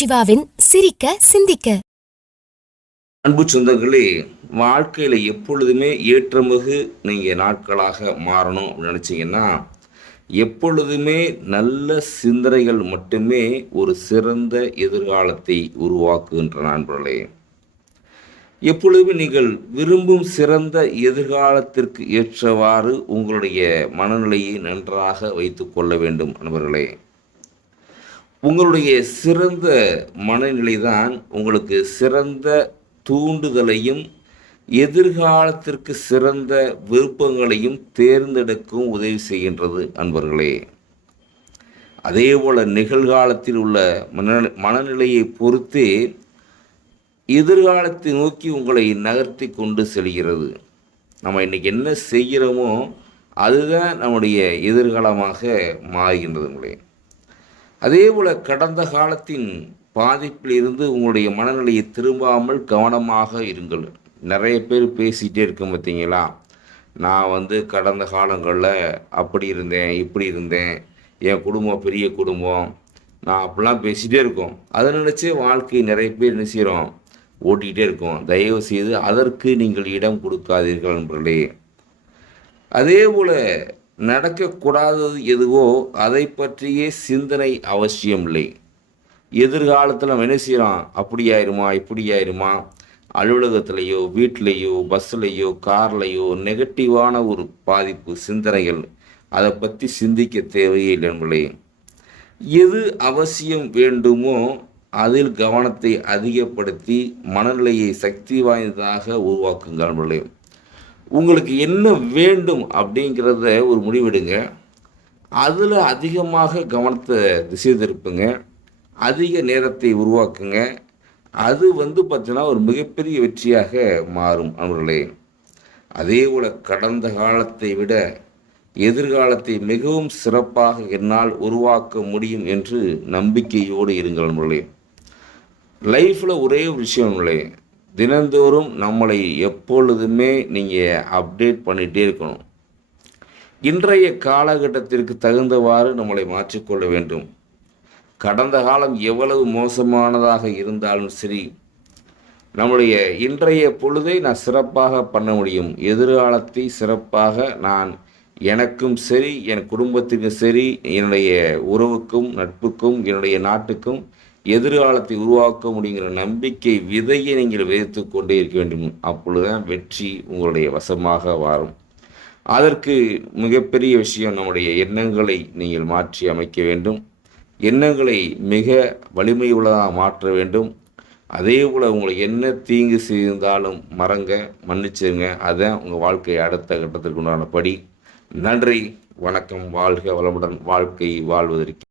சிவாவின் சிரிக்க சிந்திக்க. அன்பு சொந்தங்களே வாழ்க்கையில் எப்பொழுதுமே ஏற்றமிகு நீங்கள் நாட்களாக மாறணும் அப்படின்னு நினச்சிங்கன்னா எப்பொழுதுமே நல்ல சிந்தனைகள் மட்டுமே ஒரு சிறந்த எதிர்காலத்தை உருவாக்குகின்ற நண்பர்களே. எப்பொழுதுமே நீங்கள் விரும்பும் சிறந்த எதிர்காலத்திற்கு ஏற்றவாறு உங்களுடைய மனநிலையை நன்றாக வைத்து கொள்ள வேண்டும் நண்பர்களே. உங்களுடைய சிறந்த மனநிலை தான் உங்களுக்கு சிறந்த தூண்டுதலையும் எதிர்காலத்திற்கு சிறந்த விருப்பங்களையும் தேர்ந்தெடுக்கும் உதவி செய்கின்றது அன்பர்களே. அதே போல் நிகழ்காலத்தில் உள்ள மன மனநிலையை பொறுத்தே எதிர்காலத்தை நோக்கி உங்களை நகர்த்தி கொண்டு செல்கிறது. நம்ம இன்றைக்கி என்ன செய்கிறோமோ அதுதான் நம்முடைய எதிர்காலமாக மாறுகின்றதுங்களே அதே போல் கடந்த காலத்தின் பாதிப்பில் இருந்து உங்களுடைய மனநிலையை திரும்பாமல் கவனமாக இருங்கள். நிறைய பேர் பேசிகிட்டே இருக்கும் பார்த்தீங்களா? நான் வந்து கடந்த காலங்களில் அப்படி இருந்தேன் இப்படி இருந்தேன். என் குடும்பம் பெரிய குடும்பம். நான் அப்படிலாம் பேசிகிட்டே இருக்கோம். அதை நினச்சே வாழ்க்கை நிறைய பேர் என்ன செய்கிறோம் ஓட்டிகிட்டே இருக்கோம். தயவு செய்து அதற்கு நீங்கள் இடம் கொடுக்காதீர்கள் நண்பர்களே. அதே போல் நடக்கக்கூடாதது எதுவோ அதை பற்றியே சிந்தனை அவசியம் இல்லை எதிர்காலத்தில் நம்ம என்ன செய்கிறோம் அப்படி ஆயிருமா இப்படி ஆயிருமா அலுவலகத்திலேயோ வீட்டிலையோ பஸ்ஸுலேயோ கார்லேயோ நெகட்டிவான ஒரு பாதிப்பு சிந்தனைகள். அதை பற்றி சிந்திக்க தேவையில்லை என்பதே எது அவசியம் வேண்டுமோ அதில் கவனத்தை அதிகப்படுத்தி மனநிலையை சக்தி வாய்ந்ததாக உருவாக்குங்கள் என்பதே உங்களுக்கு என்ன வேண்டும் அப்படிங்கிறத ஒரு முடிவெடுங்க. அதில் அதிகமாக கவனத்தை திசை திருப்புங்க. அதிக நேரத்தை உருவாக்குங்க. அது வந்து பார்த்தீங்கன்னா ஒரு மிகப்பெரிய வெற்றியாக மாறும் அவர்களே அதே போல் கடந்த காலத்தை விட எதிர்காலத்தை மிகவும் சிறப்பாக என்னால் உருவாக்க முடியும் என்று நம்பிக்கையோடு இருங்கள் நம்மளே லைஃப்பில் ஒரே ஒரு விஷயம் நம்மளே தினந்தோறும் நம்மளை எப்பொழுதுமே நீங்கள் அப்டேட் பண்ணிகிட்டே இருக்கணும். இன்றைய காலகட்டத்திற்கு தகுந்தவாறு நம்மளை மாற்றிக்கொள்ள வேண்டும். கடந்த காலம் எவ்வளவு மோசமானதாக இருந்தாலும் சரி நம்முடைய இன்றைய பொழுதை நான் சிறப்பாக பண்ண முடியும். எதிர்காலத்தை சிறப்பாக நான் எனக்கும் சரி என் குடும்பத்துக்கும் சரி என்னுடைய உறவுக்கும் நட்புக்கும் என்னுடைய நாட்டுக்கும் எதிர்காலத்தை உருவாக்க முடியுங்கிற நம்பிக்கை விதையை நீங்கள் விதைத்து கொண்டே இருக்க வேண்டும். அப்பொழுதுதான் வெற்றி உங்களுடைய வசமாக வாரும் அதற்கு மிகப்பெரிய விஷயம் நம்முடைய எண்ணங்களை நீங்கள் மாற்றி அமைக்க வேண்டும். எண்ணங்களை மிக வலிமை உள்ளதாக மாற்ற வேண்டும். அதே போல் உங்களுக்கு என்ன தீங்கு செய்திருந்தாலும் மறங்க மன்னிச்சுங்க அதுதான் உங்கள் வாழ்க்கை அடுத்த கட்டத்திற்கு உண்டான படி. நன்றி வணக்கம் வாழ்க வளமுடன் வாழ்க்கை வாழ்வதற்கு.